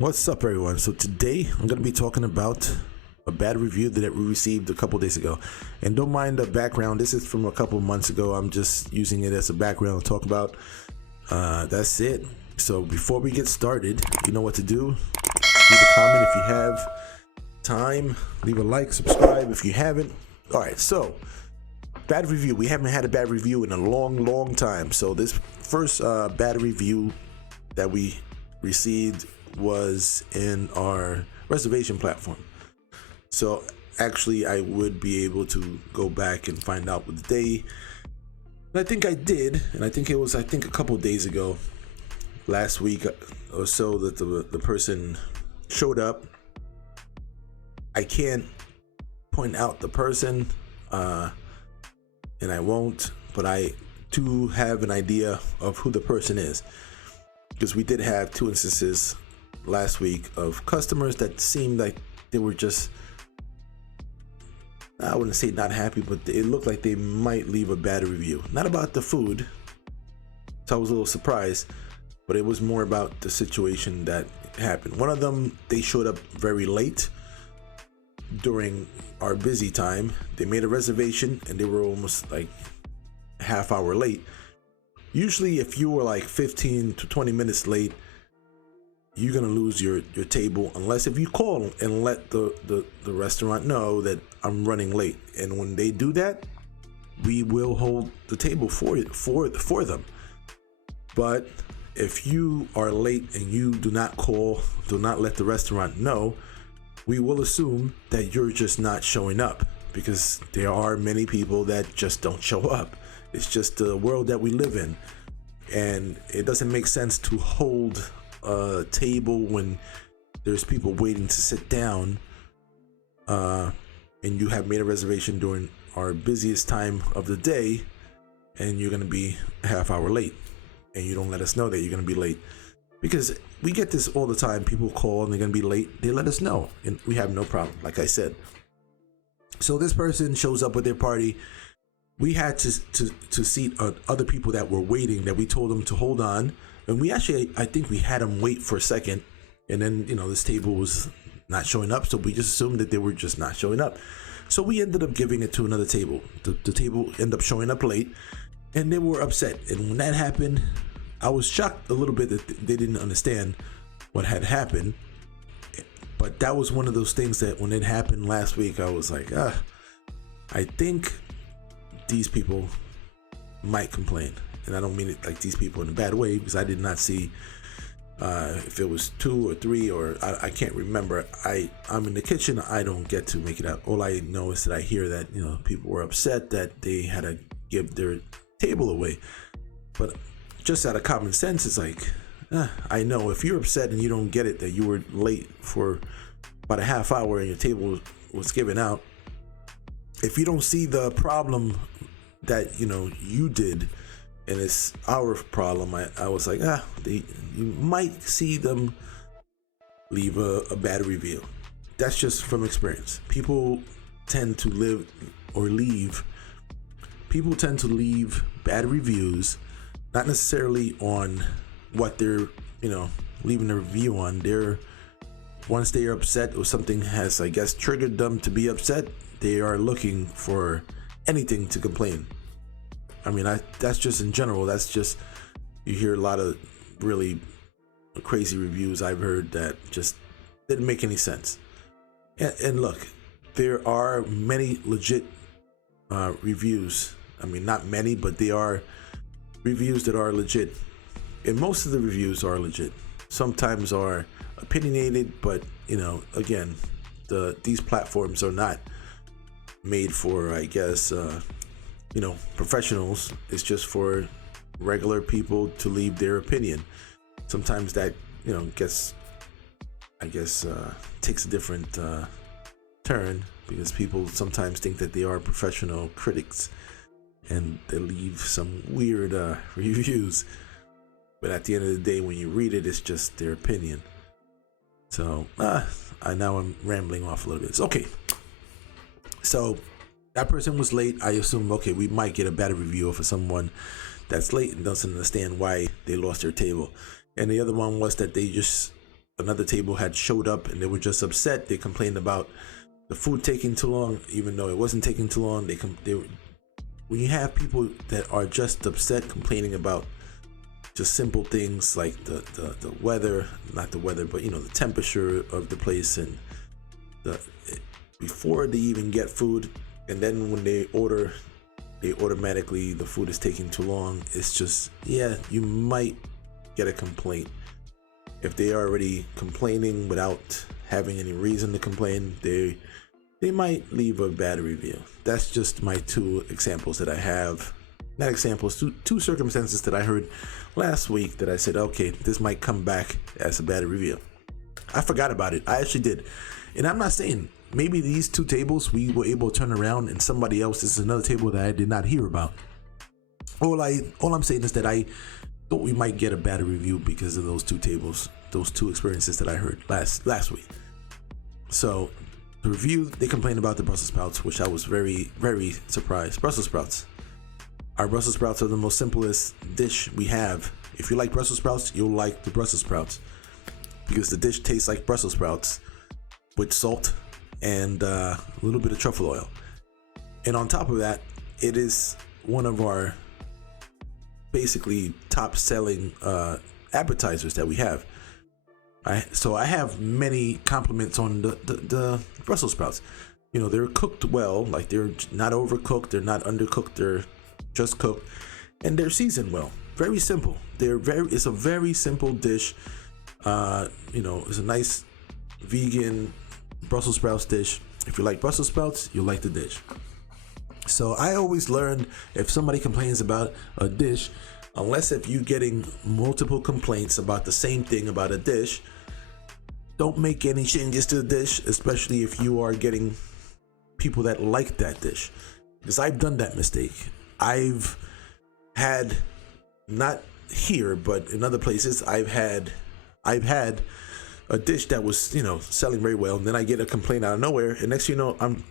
What's up, everyone? So today I'm going to be talking about a bad review that we received a couple days ago. And don't mind the background. This is from a couple months ago. I'm just using it as a background to talk about. That's it. So before we get started, you know what to do. Leave a comment if you have time. Leave a like, subscribe if you haven't. All right, so bad review. We haven't had a bad review in a long time. So this first bad review that we received was in our reservation platform. So actually I would be able to go back and find out what the day, and I think I did, and I think it was a couple of days ago, last week or so, that the person showed up. I can't point out the person, and I won't, but I do have an idea of who the person is, because we did have two instances last week of customers that seemed like they were just, I wouldn't say not happy, but it looked like they might leave a bad review. Not about the food, so I was a little surprised, but it was more about the situation that happened. One of them, they showed up very late during our busy time. They made a reservation and they were almost like a half hour late. Usually if you were like 15 to 20 minutes late, you're gonna lose your table, unless if you call and let the restaurant know that I'm running late. And when they do that, we will hold the table for them. But if you are late and you do not call, do not let the restaurant know, we will assume that you're just not showing up, because there are many people that just don't show up. It's just the world that we live in, and it doesn't make sense to hold a table when there's people waiting to sit down, and you have made a reservation during our busiest time of the day, and you're going to be a half hour late, and you don't let us know that you're going to be late. Because we get this all the time. People call and they're going to be late, they let us know, and we have no problem, like I said. So this person shows up with their party. We had to seat other people that were waiting, that we told them to hold on. And we actually, I think we had them wait for a second. And then, this table was not showing up. So we just assumed that they were just not showing up. So we ended up giving it to another table. The table ended up showing up late, and they were upset. And when that happened, I was shocked a little bit that they didn't understand what had happened. But that was one of those things that when it happened last week, I was like, I think these people might complain. And I don't mean it like these people in a bad way, because I did not see if it was 2 or 3, or I can't remember. I'm in the kitchen. I don't get to make it out. All I know is that I hear that people were upset that they had to give their table away. But just out of common sense, it's like, I know if you're upset and you don't get it, that you were late for about a half hour and your table was given out, if you don't see the problem that you did, and it's our problem, I was like, you might see them leave a bad review. That's just from experience. People tend to leave bad reviews, not necessarily on what they're leaving a review on. Once they are upset or something has, I guess, triggered them to be upset, they are looking for anything to complain. I mean, that's just in general. That's just, you hear a lot of really crazy reviews I've heard that just didn't make any sense. And look, there are many legit reviews. I mean, not many, but there are reviews that are legit. And most of the reviews are legit. Sometimes are opinionated, but again, these platforms are not made for, I guess, professionals. It's just for regular people to leave their opinion. Sometimes that takes a different turn, because people sometimes think that they are professional critics and they leave some weird reviews, but at the end of the day, when you read it, it's just their opinion. So I'm rambling off a little bit. Okay, so that person was late. I assume, okay, we might get a better review for someone that's late and doesn't understand why they lost their table. And the other one was that they just another table had showed up and they were just upset. They complained about the food taking too long, even though it wasn't taking too long. When you have people that are just upset, complaining about just simple things like the weather, not the weather, but the temperature of the place, and before they even get food, and then when they order, they automatically, the food is taking too long. It's just, yeah, you might get a complaint. If they are already complaining without having any reason to complain, they might leave a bad review. That's just my two examples that I have. Not examples, two circumstances that I heard last week that I said, okay, this might come back as a bad review. I forgot about it. I actually did. And I'm not saying, maybe these two tables we were able to turn around and somebody else, this is another table that I did not hear about. All I'm saying is that I thought we might get a bad review because of those two tables, those two experiences that I heard last week. So the review, they complained about the Brussels sprouts, which I was very, very surprised. Brussels sprouts. Our Brussels sprouts are the most simplest dish we have. If you like Brussels sprouts, you'll like the Brussels sprouts because the dish tastes like Brussels sprouts with salt and a little bit of truffle oil. And on top of that, it is one of our basically top selling appetizers that we have. So I have many compliments on the Brussels sprouts. They're cooked well, like they're not overcooked, they're not undercooked, they're just cooked, and they're seasoned well. Very simple. It's a very simple dish. It's a nice vegan Brussels sprouts dish. If you like Brussels sprouts, you'll like the dish. So I always learned, if somebody complains about a dish, unless if you're getting multiple complaints about the same thing about a dish, don't make any changes to the dish, especially if you are getting people that like that dish. Because I've done that mistake. I've had, not here, but in other places, I've had a dish that was, selling very well, and then I get a complaint out of nowhere, and next thing you know, I'm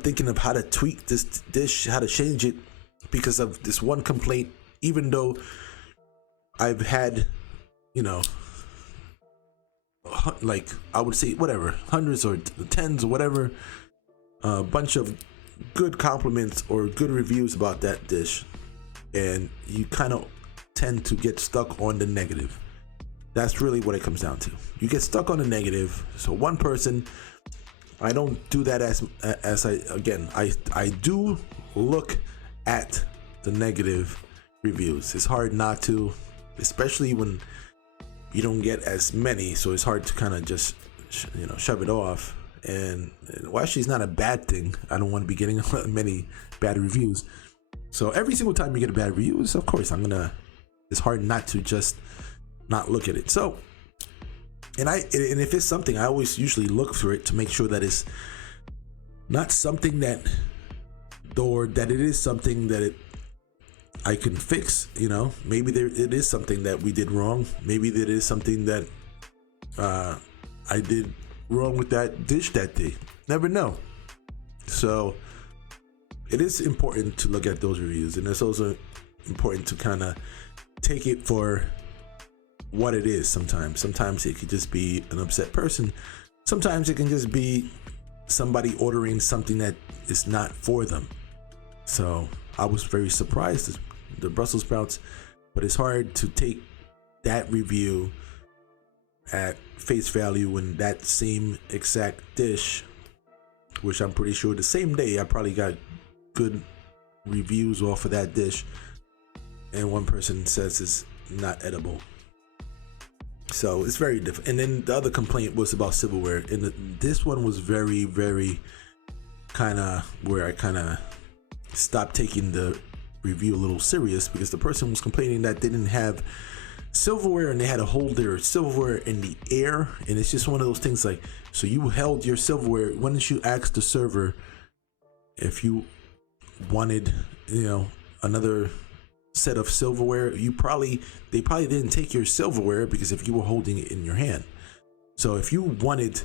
thinking of how to tweak this dish, how to change it because of this one complaint, even though I've had, like I would say whatever, hundreds or tens or whatever, a bunch of good compliments or good reviews about that dish, and you kind of tend to get stuck on the negative. That's really what it comes down to. You get stuck on the negative. So one person, I don't do that as I do look at the negative reviews. It's hard not to, especially when you don't get as many, so it's hard to kind of just shove it off. And well, actually, it's not a bad thing. I don't want to be getting many bad reviews. So every single time you get a bad review, of course it's hard not to just not look at it. So and if it's something, I always usually look for it to make sure that it's not something that it is something that I can fix. Maybe it is something that we did wrong. Maybe there is something that I did wrong with that dish that day. Never know. So it is important to look at those reviews, and it's also important to kind of take it for what it is. Sometimes it could just be an upset person. Sometimes it can just be somebody ordering something that is not for them. So I was very surprised at the Brussels sprouts, but it's hard to take that review at face value when that same exact dish, which I'm pretty sure the same day I probably got good reviews off of that dish, and one person says it's not edible. So it's very different. And then the other complaint was about silverware, and this one was very, very kind of where I kind of stopped taking the review a little serious, because the person was complaining that they didn't have silverware and they had to hold their silverware in the air. And it's just one of those things like, so you held your silverware. Why didn't you ask the server if you wanted, another set of silverware? They probably didn't take your silverware, because if you were holding it in your hand. So if you wanted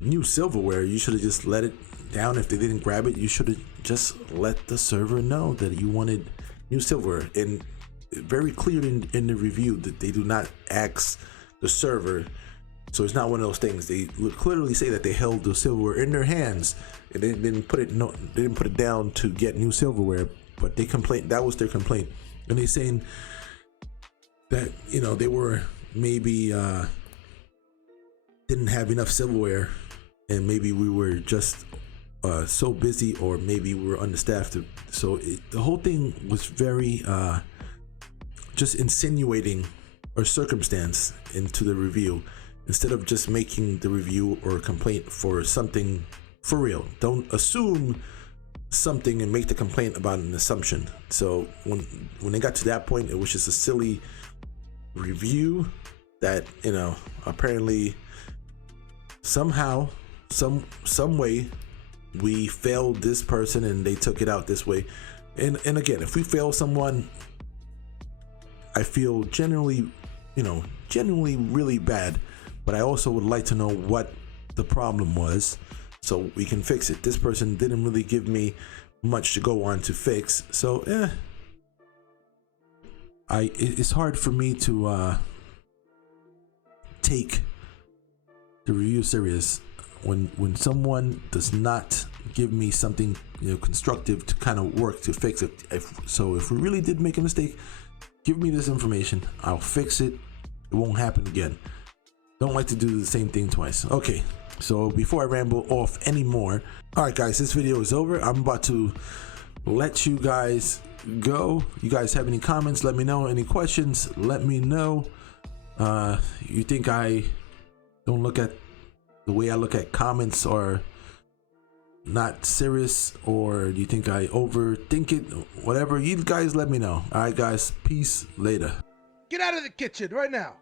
new silverware, you should have just let it down. If they didn't grab it, you should have just let the server know that you wanted new silverware. And very clear in the review that they do not ask the server. So it's not one of those things. They clearly say that they held the silverware in their hands and they didn't put it down to get new silverware. But they complained, that was their complaint, and they saying that, you know, they were maybe didn't have enough silverware, and maybe we were just so busy, or maybe we were understaffed. So the whole thing was very just insinuating or circumstance into the review, instead of just making the review or complaint for something for real. Don't assume something and make the complaint about an assumption. So when they got to that point, it was just a silly review that, you know, apparently somehow, some way we failed this person and they took it out this way. And again, if we fail someone, I feel genuinely really bad, but I also would like to know what the problem was so we can fix it. This person didn't really give me much to go on to fix, so it's hard for me to take the review serious when someone does not give me something, you know, constructive to kind of work to fix it. If we really did make a mistake, give me this information, I'll fix it. It won't happen again. Don't like to do the same thing twice. Okay, so before I ramble off anymore, all right guys, this video is over. I'm about to let you guys go. You guys have any comments, let me know. Any questions, let me know. You think I don't look at the way I look at comments or not serious, or do you think I overthink it? Whatever, you guys let me know. All right guys, peace, later. Get out of the kitchen right now.